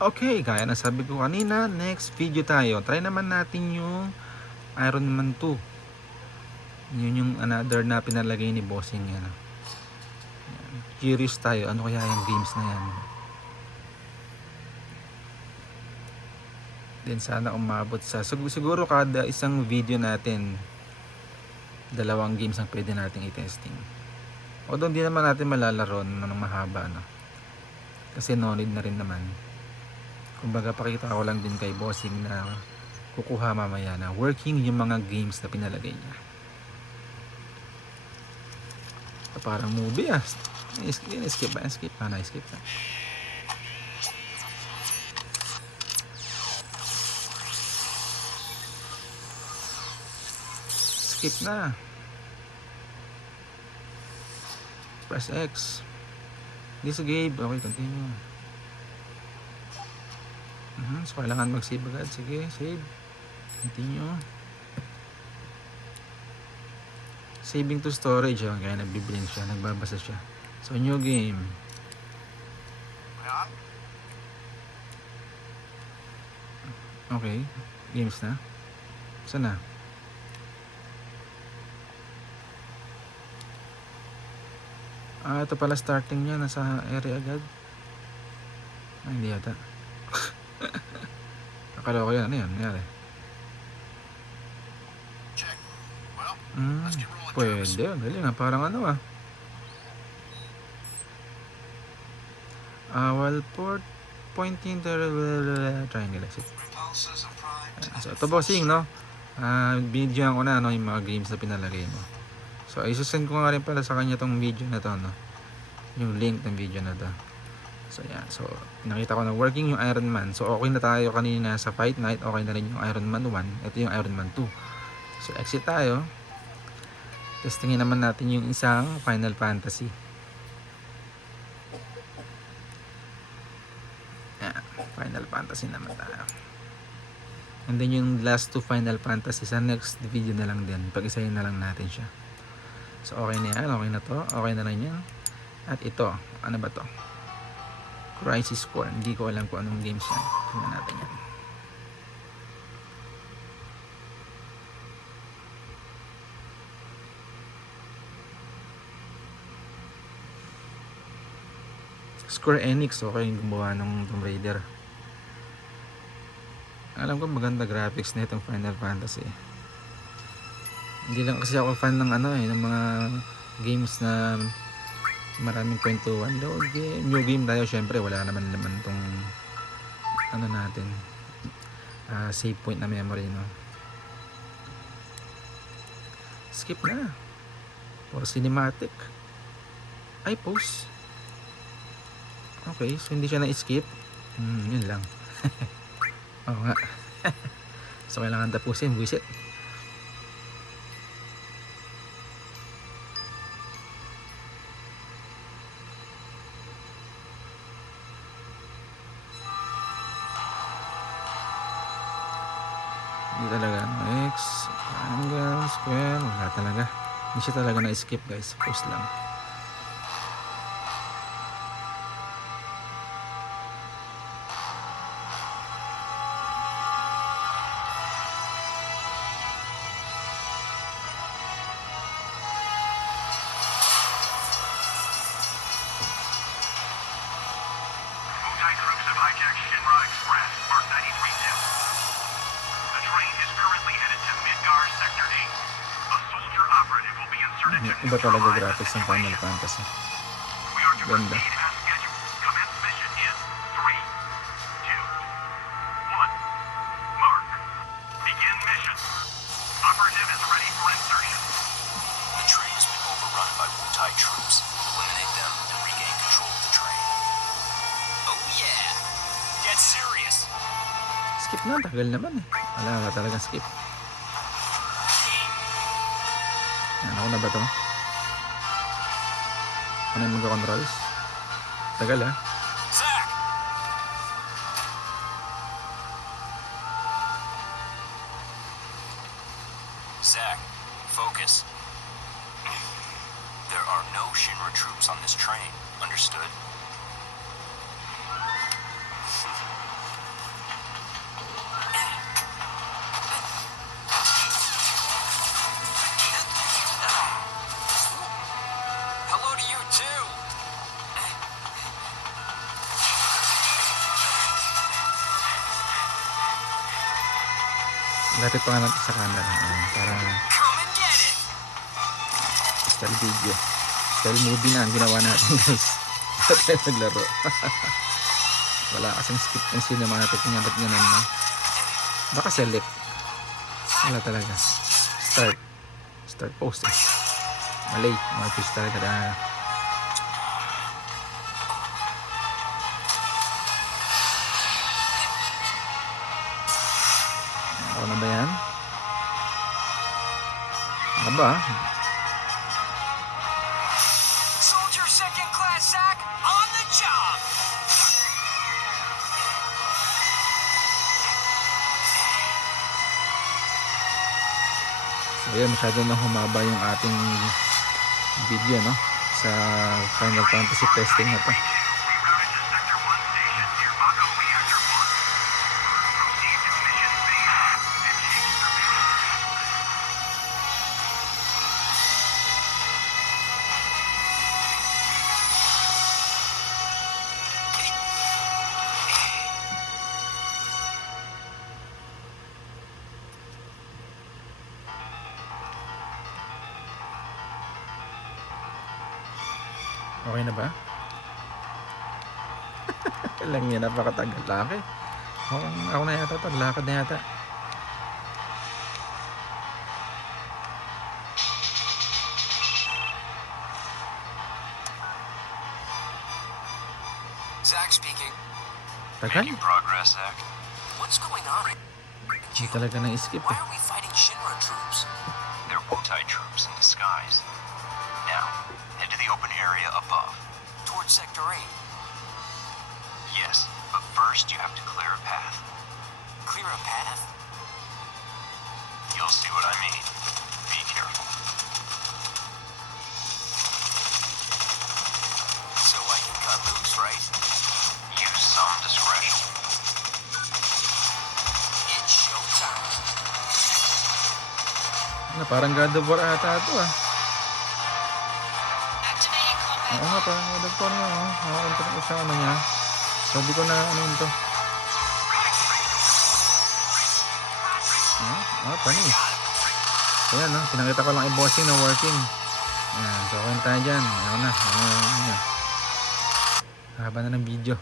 Okay, gaya na sabi ko kanina, next video tayo. Try naman natin yung Iron Man 2. Yun yung another na pinalagay ni Bossing yan. Curious tayo, ano kaya yung games na yan. Then sana umabot sa siguro kada isang video natin, dalawang games ang pwede nating i-testing. Although hindi naman natin malalaro ng mahaba, no? Kasi no need na rin naman. Kumbaga pakita ko lang din kay Bossing na kukuha mamaya na working yung mga games na pinalagay niya. Parang movie skip na. Skip na. Skip na. Press X. This Gabe. Okay, continue. So kailangan mag-save agad. Sige, save. Continue. Saving to storage. Kaya nagbiblink siya. Nagbabasa siya. So new game. Okay. Games na. Saan na? Ito pala starting niya. Nasa area agad. Hindi yata. Akala ko yan. Ano yan? Nangyari? Pwede. Galing nga. Parang ano While port pointing to triangle exit. So ito Bossing, no? Videoan ko na yung mga games na pinalagay mo. So isusend ko nga rin pala sa kanya tong video na to, no? Yung link ng video na to. So yan. So nakita ko na working yung Iron Man. So okay na tayo kanina sa Fight Night. Okay na rin yung Iron Man 1. Ito yung Iron Man 2. So exit tayo. Testingin naman natin yung isang Final Fantasy. Final Fantasy naman tayo. And then yung last two Final Fantasy sa next video na lang din. Pag-isahin na lang natin siya. So okay na yan. Okay na to. Okay na rin yan. At ito. Ano ba to? Crisis Core. Hindi ko alam kung anong games yan. Tingnan natin yan. Square Enix. Okay yung gumawa ng Tomb Raider. Alam ko maganda graphics na itong Final Fantasy. Hindi lang kasi ako fan ng ng mga games na maraming kwentuhan. New game tayo, syempre wala naman tong natin save point na memory, no? Skip na. Or cinematic. Ay, pause. Okay, so hindi siya na-skip. Yun lang. Oo nga. So kailangan tapusin, buisit. Hindi talaga X, triangle, square, wala talaga. Hindi siya talaga na-skip, guys. Pause lang. Iba talaga graphics ng Final Fantasy. Ganda. Skip na, tagal naman wala talaga skip. Ano na ba to? Ano yung magka-controls? Tagal Zack, focus. There are no Shinra troops on this train. Understood? Lapit pa nga natin sa camera. Para Come and get it. style video. Style movie na ang ginawa natin guys. At tayo naglaro. Wala kasing skip ng cinematic niya. Ba't ganun na? Baka select. Wala talaga. Start. Start post eh. Mali. Mga twist talaga. Ako na ba yan? Ano ba? Soldier second class, Zach. On the job. So yun, masyado na humaba yung ating video, no? Sa Final Fantasy testing na to. Okay na ba? Lang yan, napakatagal. Laki. Ako na yata ito. Lakad na yata. Zach speaking. Tagal. Making progress, Zach. What's going on? Hindi talaga na-skip Why eh. are we fighting Shinra troops? They're Wutai troops in disguise. Now, head to the open area above. Towards Sector 8? Yes, but first you have to clear a path. Clear a path? You'll see what I mean. Be careful. So I can cut loose, right? Use some discretion. It's showtime. Ano, parang God of War ata ito ah. Activating combat. Oo nga, parang God of War nga. Nakakunta ko sa ano niya. Sabi ko na ano yun to. Pani. Ayan, no? Pinakita ko lang i-bossing na working. Ayan, so okay na tayo dyan. Ayan na. Haba na ng video.